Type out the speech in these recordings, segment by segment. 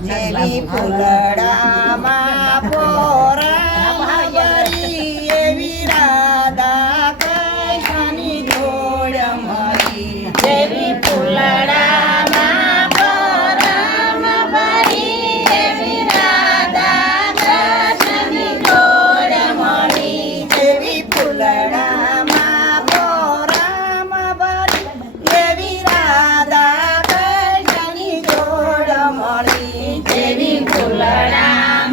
જેવી ફૂલડામાં પોરા વરી એવી રાધા કૃષ્ણની જોડ મળી જેવી ફૂલડામાં પોરા વરી એવી રાધા કૃષ્ણની જોડ મળી જેવી ફૂલડામાં પોરા વરી એવી રાધા કૃષ્ણની જોડ મળી જેવી ફૂલડામાં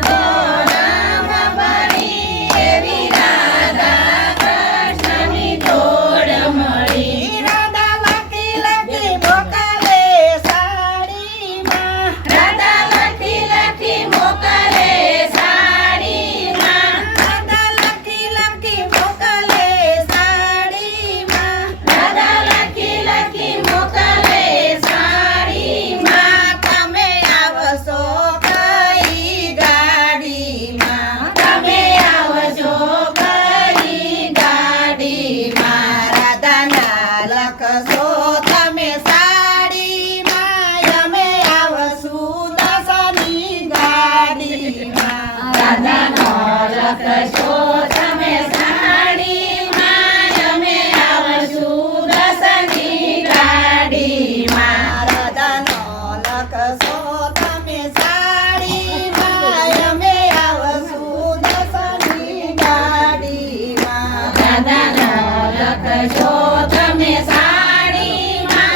પોરામાં ભરી એવી રાધા કૃષ્ણની જોડ મળી રાધા લખી લખી મોકલે સાડીમાં રાધા લખી લખી મોકલે સાડીમાં રાધા લખી લખી મોકલે સાડીમાં રાધા લખી લખી મોકલે સાડીમાં તમે આવશો કઈ ગાડીમાં તમે આવશો કઈ ગાડીમાં રાધાના લખશો તમે સાડીમાં અમે આવશું દસની ગાડીમાં રાધાનો લખશો તમે સાડીમાં અમે આવશું દસની ગાડીમાં રાધાનો લખશો તમે સાડીમાં અમે આવશું દસની ગાડીમાં રાધાનો લખશો તમે સાડીમાં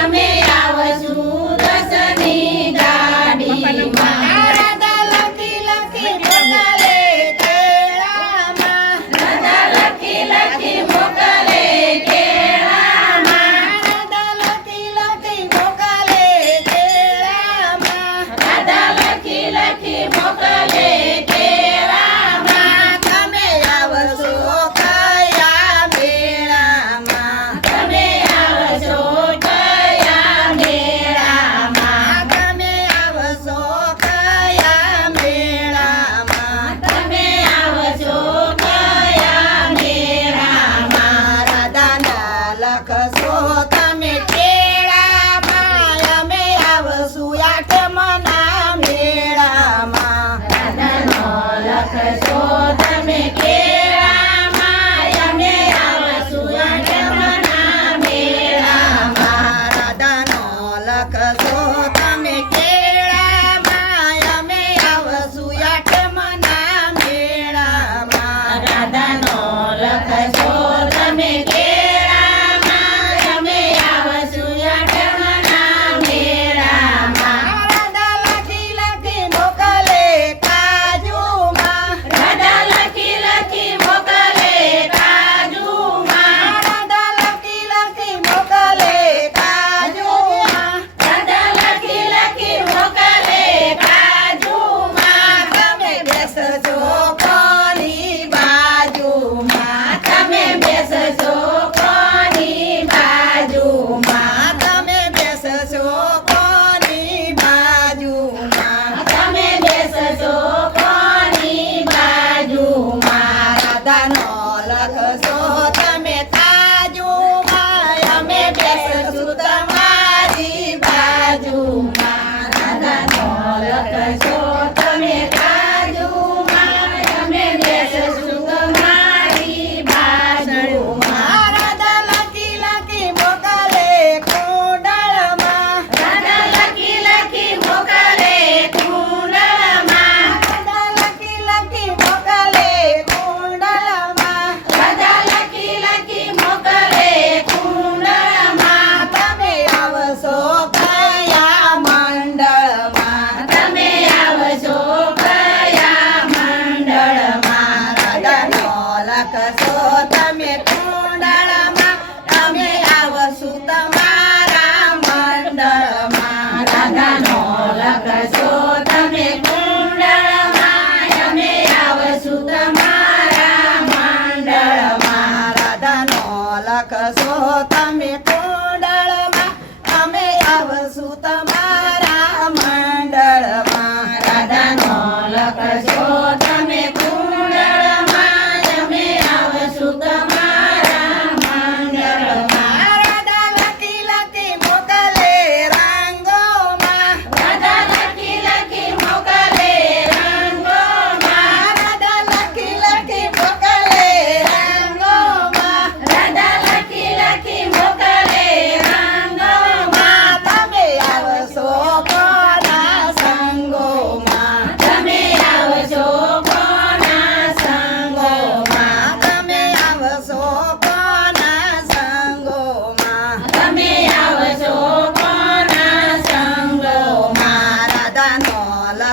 અમે આવશું દસની ગાડીમાં રાધા લખી લખી મોકલે કેળામાં રાધા લખી લખી મોકલે કેળામાં રાધા લખી લખી મોકલે કેળામાં રાધા લખી લખી મોકલે કેળામાં તમે આવશો કયા મેળામાં તમે આવશો કયા મેળામાં તમે આવશો કયા મેળામાં તમે આવશો કયા મેળામાં રાધાના લખશો તમે કેળામાં અમે આવશું આઠમના મેળામાં રાધાનો લખશો તમે કેળામાં અમે આવશું આઠમના મેળામાં રાધાનો લખશો તમે કેળામાં અમે આવશું આઠમના મેળામાં રાધાનો લખશો તમે કેળામાં અમે આવશું આઠમના મેળામાં રાધા લખી લખી મોકલે કાજુમાં રાધા લખી લખી મોકલે કાજુમાં રાધા લખી લખી મોકલે કાજુમાં રાધા લખી લખી મોકલે કાજુમાં તમે બેસજો કોની બાજુમાં તમે બેસજો કોની બાજુમાં તમે બેસજો કોની બાજુમાં તમે બેસજો કોની બાજુમાં રાધાનો લખશો તમે તાજુમાં અમે બેસશું તમારી બાજુમાં રાધાનો લખશો તમે તાજુમાં અમે બેસશું તમારી બાજુમાં રાધા લખી લખી મોકલે કુંડળમાં રાધા લખી લખી મોકલે કુંડળમાં રાધા લખી લખી મોકલે કુંડળમાં રાધા લખી લખી મોકલે કુંડળમાં તમે આવશો કયા મંડળમાં તમે આવશો કયા મંડળમાં રાધાનો લખશો તમે કુંડળમાં અમે આવશું તમારા મંડળમાં રાધાનો લખશો તમે કુંડળમાં અમે આવશું તમારા મંડળમાં રાધાનો લખશો તમે કુંડળમાં અમે આવશું તમારા મંડળમાં રાધાનો લખશો તમે કુંડળમાં અમે આવશું તમારા મંડળમાં રાધા લખી લખી મોકલે રાંગોમાં રાધા લખી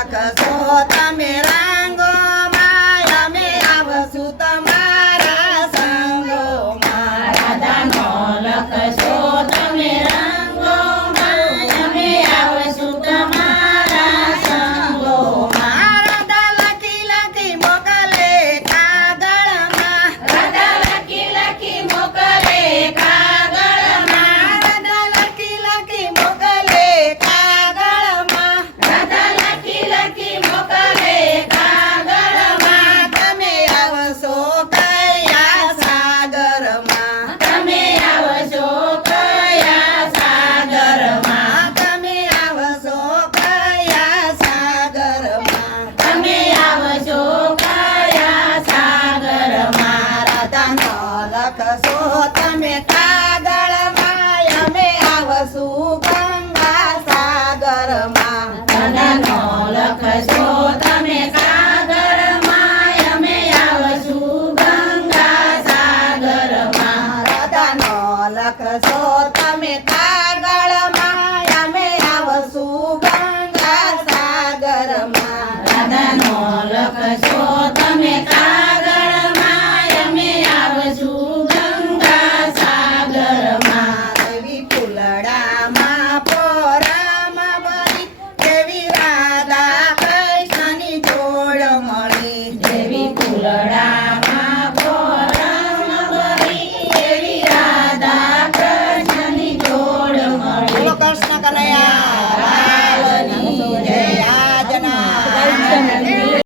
લખશો તમે રંગોમાં અમે આવશું તમારા સંગોમાં રાધાનો લખશો તમે રંગોમાં અમે આવશું તમારા સંગોમાં રાધા લખી લખી મોકલે કાગળમાં રાધા લખી લખી મોકલે કાગળમાં રાધા લખી લખી મોકલે કાગળમાં રાધા લખી લખી મોકલે કાગળમાં તમે આવશો કયા સાગરમાં તમે આવશો કયા સાગરમાં તમે આવશો કયા સાગરમાં તમે આવશો કયા સાગરમાં રાધાનો લખશો તમે કાગળમાં અમે આવશું ગંગા સાગરમાં રાધાનો લખશો તમે કાગળમાં અમે આવશું ગંગા સાગરમાં રાધાનો લખશો તમે કાગળમાં અમે આવશું ગંગા સાગરમાં રાધાનો લખશો તમે કાગળમાં અમે આવશું ગંગા સાગરમાં દેવી ફૂલડામાં પોરામ બની દેવી રાધા કૃષ્ણની જોડ મળી દેવી ફૂલડા